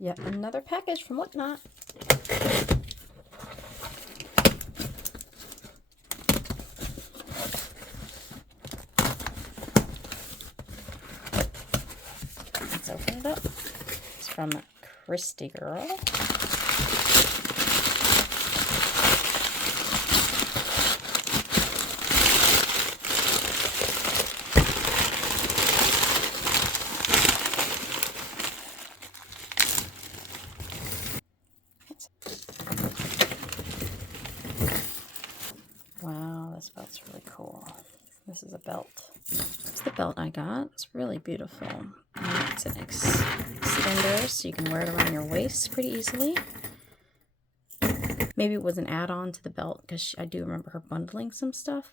Yet another package from Whatnot. Let's open it up. It's from Christy Girl. Wow, this belt's really cool. This is a belt. It's the belt I got. It's really beautiful. And it's an extender, so you can wear it around your waist pretty easily. Maybe it was an add-on to the belt, because I do remember her bundling some stuff.